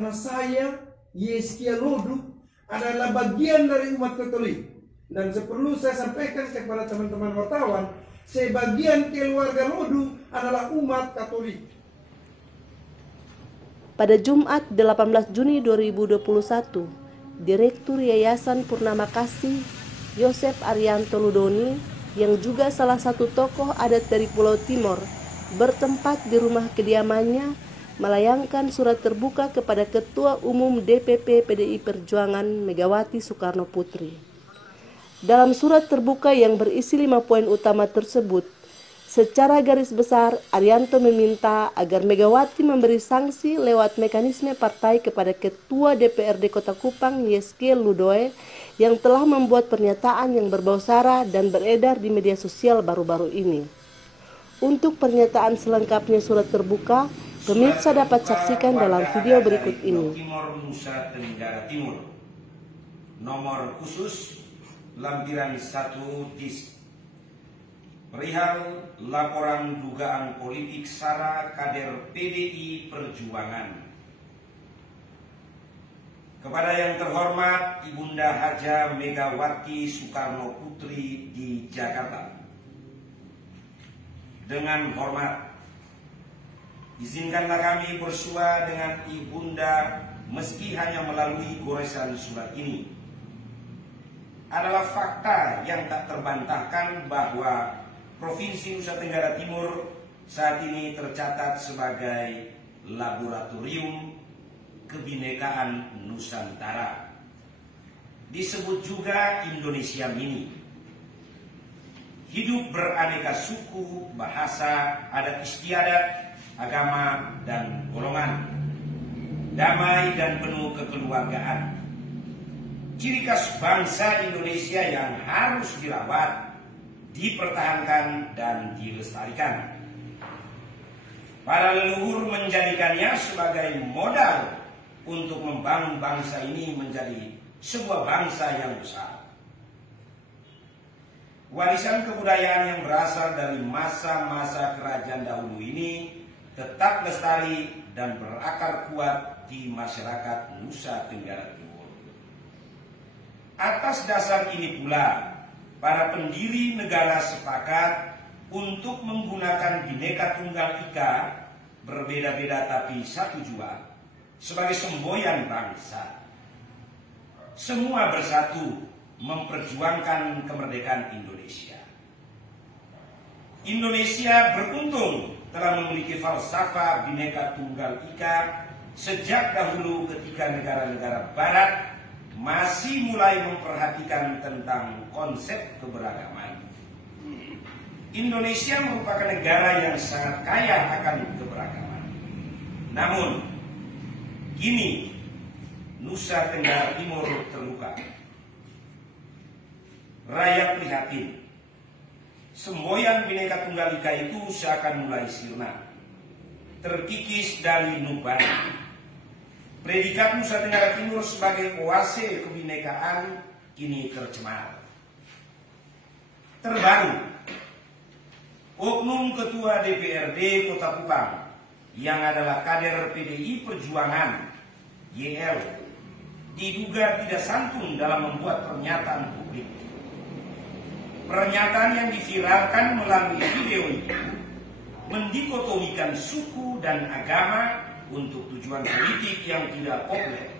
Karena saya, Yeskia Lodu, adalah bagian dari umat Katolik. Dan perlu saya sampaikan kepada teman-teman wartawan, sebagian keluarga Lodu adalah umat Katolik. Pada Jumat 18 Juni 2021, Direktur Yayasan Purnama Kasih, Yosef Arianto Ludoni, yang juga salah satu tokoh adat dari Pulau Timor, bertempat di rumah kediamannya melayangkan surat terbuka kepada Ketua Umum DPP PDI Perjuangan Megawati Soekarno Putri. Dalam surat terbuka yang berisi 5 poin utama tersebut, secara garis besar Arianto meminta agar Megawati memberi sanksi lewat mekanisme partai kepada Ketua DPRD Kota Kupang Yeskia Ludoe yang telah membuat pernyataan yang berbau sara dan beredar di media sosial baru-baru ini. Untuk pernyataan selengkapnya surat terbuka, pemirsa dapat saksikan dalam video berikut ini. Timor Nusa Tenggara Timur, nomor khusus lampiran 1 DIS, perihal laporan dugaan politik sara kader PDI Perjuangan. Kepada yang terhormat Ibunda Haja Megawati Soekarno Putri di Jakarta, dengan hormat, izinkanlah kami bersua dengan Ibunda meski hanya melalui goresan surat ini. Adalah fakta yang tak terbantahkan bahwa Provinsi Nusa Tenggara Timur saat ini tercatat sebagai laboratorium kebinekaan Nusantara. Disebut juga Indonesia Mini. Hidup beraneka suku, bahasa, adat istiadat, agama, dan golongan, damai dan penuh kekeluargaan. Ciri khas bangsa Indonesia yang harus dirawat, dipertahankan, dan dilestarikan. Para leluhur menjadikannya sebagai modal untuk membangun bangsa ini menjadi sebuah bangsa yang besar. Warisan kebudayaan yang berasal dari masa-masa kerajaan dahulu ini tetap lestari dan berakar kuat di masyarakat Nusa Tenggara Timur. Atas dasar ini pula, para pendiri negara sepakat untuk menggunakan Bhinneka Tunggal Ika, berbeda-beda tapi satu jua, sebagai semboyan bangsa. Semua bersatu memperjuangkan kemerdekaan Indonesia. Indonesia beruntung telah memiliki falsafah Bhinneka Tunggal Ika sejak dahulu ketika negara-negara Barat masih mulai memperhatikan tentang konsep keberagaman. Indonesia merupakan negara yang sangat kaya akan keberagaman. Namun, kini Nusa Tenggara Timur terluka. Rakyat prihatin. Semboyan Bhinneka Tunggal Ika itu seakan mulai sirna, terkikis dari nubana. Predikat Nusa Tenggara Timur sebagai oase kebinekaan kini tercemar. Terbaru, oknum Ketua DPRD Kota Kupang yang adalah kader PDI Perjuangan YL diduga tidak santun dalam membuat pernyataan publik. Pernyataan yang diviralkan melalui video itu mendikotomikan suku dan agama untuk tujuan politik yang tidak populer.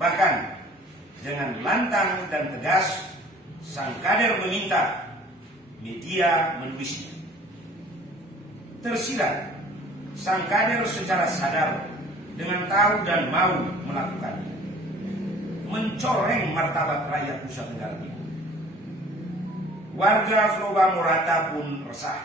Bahkan dengan lantang dan tegas, sang kader meminta media menulisnya. Tersirat, sang kader secara sadar dengan tahu dan mau melakukannya, mencoreng martabat rakyat Nusa Tenggara Timur. Warga Floba Morata pun resah,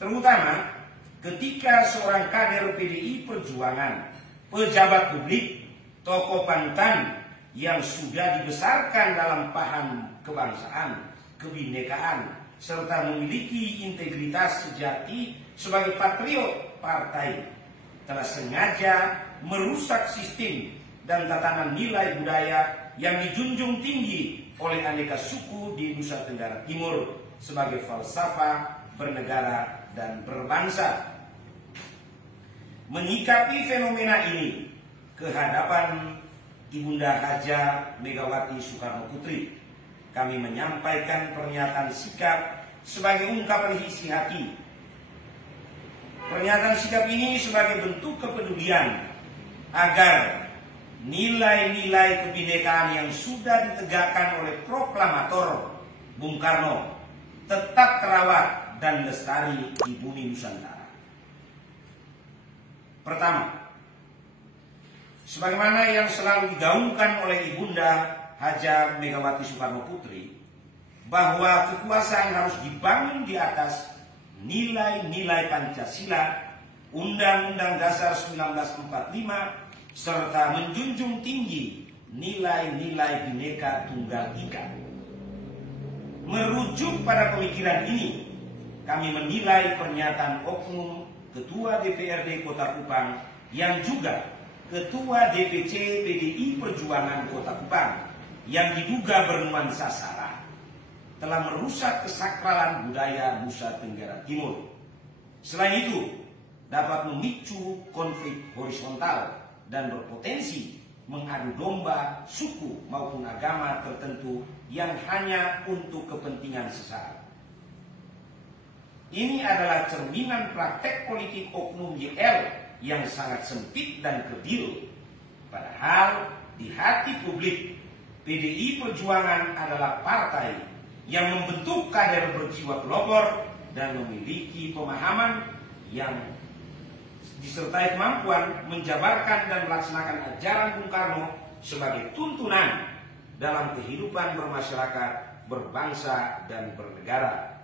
terutama ketika seorang kader PDI Perjuangan, pejabat publik, tokoh panutan yang sudah dibesarkan dalam paham kebangsaan, kebinekaan, serta memiliki integritas sejati sebagai patriot partai, telah sengaja merusak sistem dan tatanan nilai budaya yang dijunjung tinggi oleh aneka suku di Nusa Tenggara Timur sebagai falsafah bernegara dan berbangsa. Menyikapi fenomena ini, ke hadapan Ibunda Haja Megawati Soekarno Putri, kami menyampaikan pernyataan sikap sebagai ungkapan isi hati. Pernyataan sikap ini sebagai bentuk kepedulian agar nilai-nilai kebinekaan yang sudah ditegakkan oleh proklamator Bung Karno tetap terawat dan lestari di bumi Nusantara. Pertama, sebagaimana yang selalu digaungkan oleh Ibunda Haja Megawati Soekarno Putri, bahwa kekuasaan harus dibangun di atas nilai-nilai Pancasila, Undang-Undang Dasar 1945, serta menjunjung tinggi nilai-nilai Bhinneka Tunggal Ika. Merujuk pada pemikiran ini, kami menilai pernyataan oknum Ketua DPRD Kota Kupang yang juga Ketua DPC PDI Perjuangan Kota Kupang yang diduga bernuansa sara telah merusak kesakralan budaya Nusa Tenggara Timur. Selain itu, dapat memicu konflik horizontal dan berpotensi mengadu domba suku maupun agama tertentu yang hanya untuk kepentingan sesaat. Ini adalah cerminan praktek politik oknum YL yang sangat sempit dan kerdil. Padahal di hati publik, PDI Perjuangan adalah partai yang membentuk kader berjiwa pelopor dan memiliki pemahaman yang disertai kemampuan menjabarkan dan melaksanakan ajaran Bung Karno sebagai tuntunan dalam kehidupan bermasyarakat, berbangsa, dan bernegara.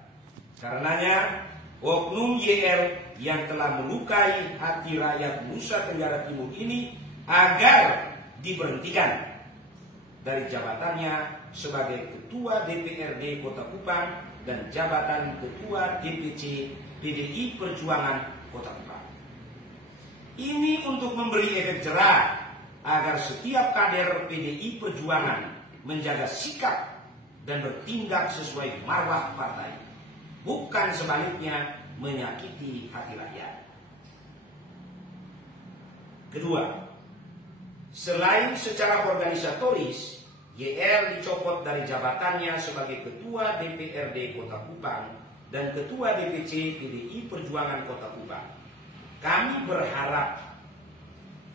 Karenanya, oknum YL yang telah melukai hati rakyat Nusa Tenggara Timur ini agar diberhentikan dari jabatannya sebagai Ketua DPRD Kota Kupang dan jabatan Ketua DPC PDI Perjuangan Kota Kupang. Ini untuk memberi efek jerah agar setiap kader PDI Perjuangan menjaga sikap dan bertindak sesuai marwah partai, bukan sebaliknya menyakiti hati rakyat. Kedua, selain secara organisatoris, YL dicopot dari jabatannya sebagai Ketua DPRD Kota Kupang dan Ketua DPC PDI Perjuangan Kota Kupang. Kami berharap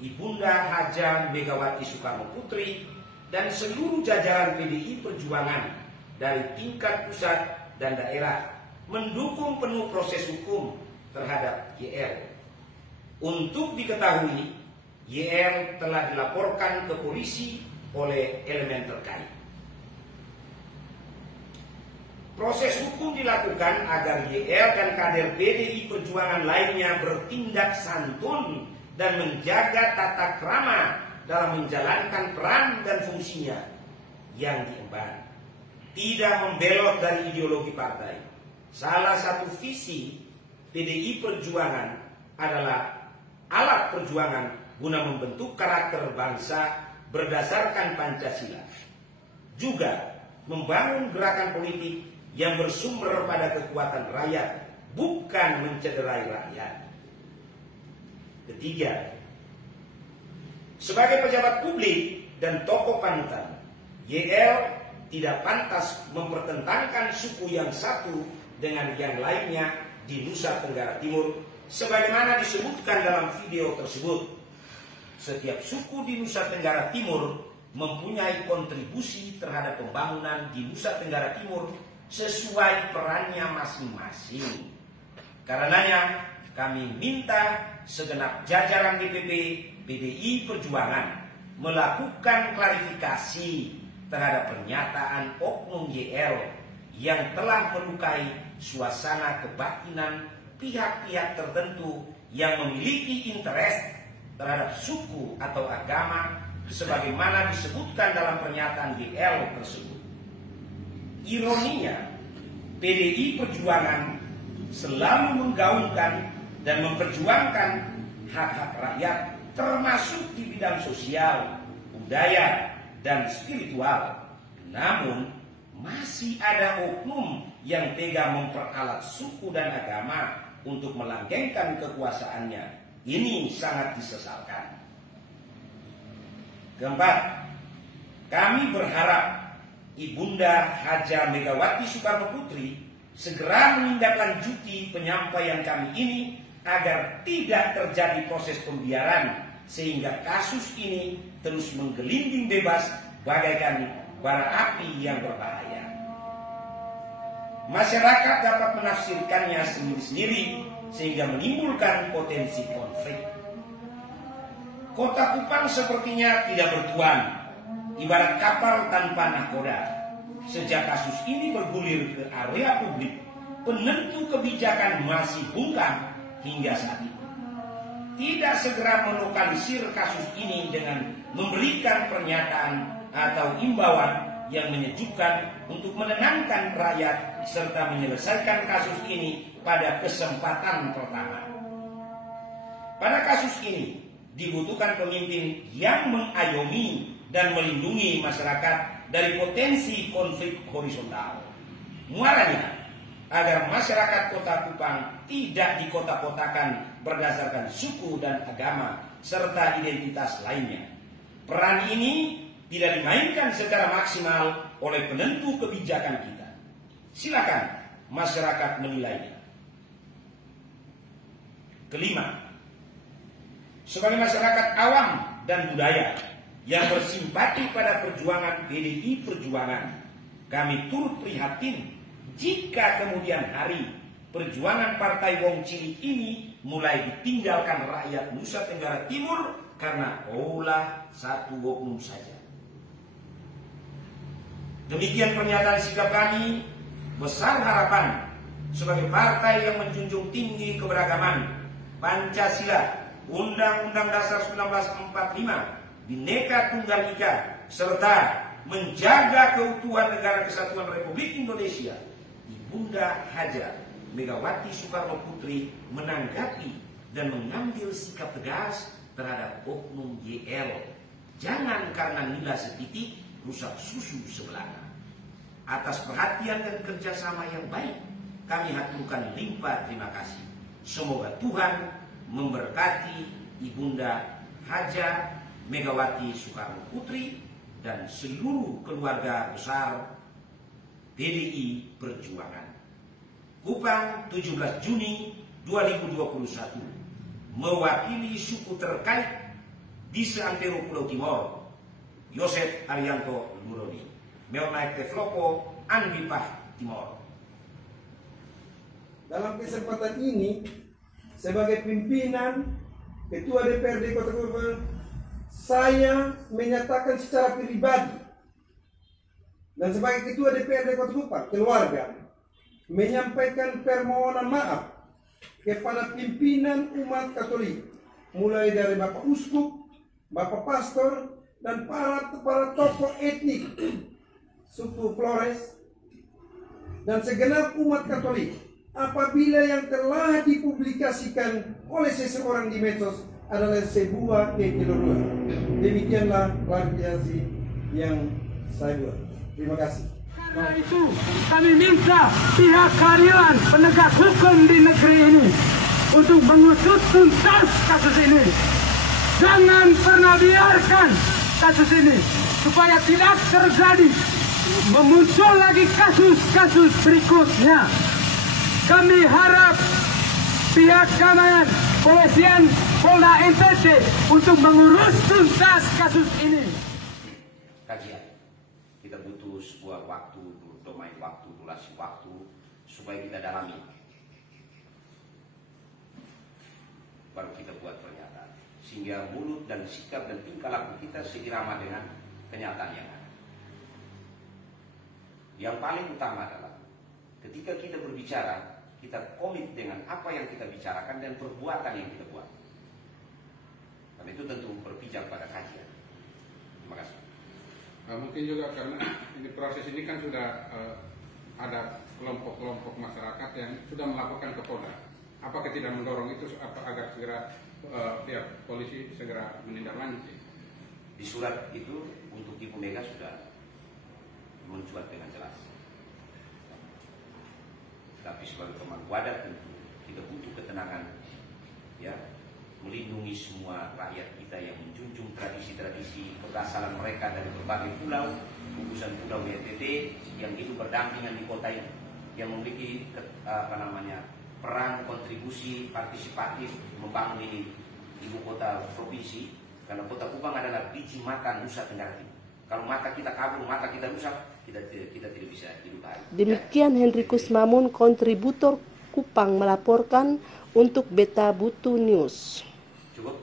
Ibunda Haja Megawati Soekarno Putri dan seluruh jajaran PDI Perjuangan dari tingkat pusat dan daerah mendukung penuh proses hukum terhadap YL. Untuk diketahui, YL telah dilaporkan ke polisi oleh elemen terkait. Proses hukum dilakukan agar YL dan kader PDI Perjuangan lainnya bertindak santun dan menjaga tata krama dalam menjalankan peran dan fungsinya yang diemban, tidak membelot dari ideologi partai. Salah satu visi PDI Perjuangan adalah alat perjuangan guna membentuk karakter bangsa berdasarkan Pancasila. Juga membangun gerakan politik yang bersumber pada kekuatan rakyat, bukan mencederai rakyat. Ketiga, sebagai pejabat publik dan tokoh panutan, YL tidak pantas mempertentangkan suku yang satu dengan yang lainnya di Nusa Tenggara Timur, sebagaimana disebutkan dalam video tersebut. Setiap suku di Nusa Tenggara Timur mempunyai kontribusi terhadap pembangunan di Nusa Tenggara Timur sesuai perannya masing-masing. Karenanya kami minta segenap jajaran DPP PDI Perjuangan melakukan klarifikasi terhadap pernyataan oknum YL yang telah melukai suasana kebatinan pihak-pihak tertentu yang memiliki interest terhadap suku atau agama sebagaimana disebutkan dalam pernyataan YL tersebut. Ironinya, PDI Perjuangan selalu menggaungkan dan memperjuangkan hak-hak rakyat termasuk di bidang sosial, budaya, dan spiritual. Namun, masih ada oknum yang tega memperalat suku dan agama untuk melanggengkan kekuasaannya. Ini sangat disesalkan. Keempat, kami berharap Ibunda Haja Megawati Soekarno Putri segera menindaklanjuti penyampaian kami ini agar tidak terjadi proses pembiaran sehingga kasus ini terus menggelinding bebas bagaikan bara api yang berbahaya. Masyarakat dapat menafsirkannya sendiri-sendiri sehingga menimbulkan potensi konflik. Kota Kupang sepertinya tidak bertuan, ibarat kapal tanpa nahkoda. Sejak kasus ini bergulir ke area publik, penentu kebijakan masih bungkam hingga saat ini. Tidak segera melokalisir kasus ini dengan memberikan pernyataan atau imbauan yang menyejukkan untuk menenangkan rakyat serta menyelesaikan kasus ini pada kesempatan pertama. Pada kasus ini dibutuhkan pemimpin yang mengayomi dan melindungi masyarakat dari potensi konflik horizontal. Muaranya agar masyarakat Kota Kupang tidak dikotak-kotakan berdasarkan suku dan agama serta identitas lainnya. Peran ini tidak dimainkan secara maksimal oleh penentu kebijakan kita. Silakan masyarakat menilainya. Kelima, sebagai masyarakat awam dan budaya yang bersimpati pada perjuangan PDI Perjuangan, kami turut prihatin jika kemudian hari perjuangan Partai Wong Cilik ini mulai ditinggalkan rakyat Nusa Tenggara Timur karena olah satu oknum saja. Demikian pernyataan sikap kami. Besar harapan sebagai partai yang menjunjung tinggi keberagaman, Pancasila, Undang-Undang Dasar 1945, Bhinneka Tunggal Ika, serta menjaga keutuhan Negara Kesatuan Republik Indonesia. Ibunda Haja Megawati Soekarno Putri menanggapi dan mengambil sikap tegas terhadap oknum YL. Jangan karena nila setitik rusak susu sebelah. Atas perhatian dan kerjasama yang baik, kami haturkan limpah terima kasih. Semoga Tuhan memberkati Ibunda Haja Megawati Soekarno Putri dan seluruh keluarga besar PDI Perjuangan. Kupang, 17 Juni 2021. Mewakili suku terkait di seantero Pulau Timor, Yosep Arianto Nuroni. Meonaik Teflopo, Andipah Timor. Dalam kesempatan ini, sebagai pimpinan Ketua DPRD Kota Kupang, saya menyatakan secara pribadi dan sebagai Ketua DPRD Kota Kupang, keluarga, menyampaikan permohonan maaf kepada pimpinan umat Katolik, mulai dari Bapak Uskup, Bapak Pastor, dan para tokoh etnik suku Flores dan segenap umat Katolik apabila yang telah dipublikasikan oleh seseorang di medsos adalah sebuah kekeliruan. Demikianlah klarifikasi yang saya buat. Terima kasih. Karena itu kami minta pihak keadilan penegak hukum di negeri ini untuk mengusut tuntas kasus ini. Jangan pernah biarkan kasus ini supaya tidak terjadi memuncul lagi kasus-kasus berikutnya. Kami harap pihak keamanan, kepolisian, Polda NTT untuk mengurus tuntas kasus ini. Kajian, kita butuh sebuah waktu, domain waktu, durasi waktu supaya kita dalami. Baru kita buat pernyataan, sehingga mulut dan sikap dan tingkah laku kita seirama dengan kenyataan yang ada. Yang paling utama adalah ketika kita berbicara, kita komit dengan apa yang kita bicarakan dan perbuatan yang kita buat. Dan itu tentu berpijak pada kajian. Terima kasih. Mungkin juga karena ini proses ini kan sudah ada kelompok-kelompok masyarakat yang sudah melaporkan ke Polda. Apakah tidak mendorong itu agar segera pihak polisi segera menindaklanjuti? Di surat itu untuk Ibu Mega sudah mencuat dengan jelas. Tapi sebagai teman wadah tentu kita butuh ketenangan, ya, melindungi semua rakyat kita yang menjunjung tradisi-tradisi keberasaan mereka dari berbagai pulau, gugusan pulau di NTT yang hidup berdampingan di kota ini, yang memiliki peran kontribusi partisipatif membangun ini ibu kota provinsi, karena kota Kupang adalah biji mata Nusa Tenggara Timur. Kalau mata kita kabur, mata kita rusak, kita tidak bisa hidup baik. Demikian Henrikus Mamun, kontributor Kupang melaporkan untuk Beta Butu News. Cukup.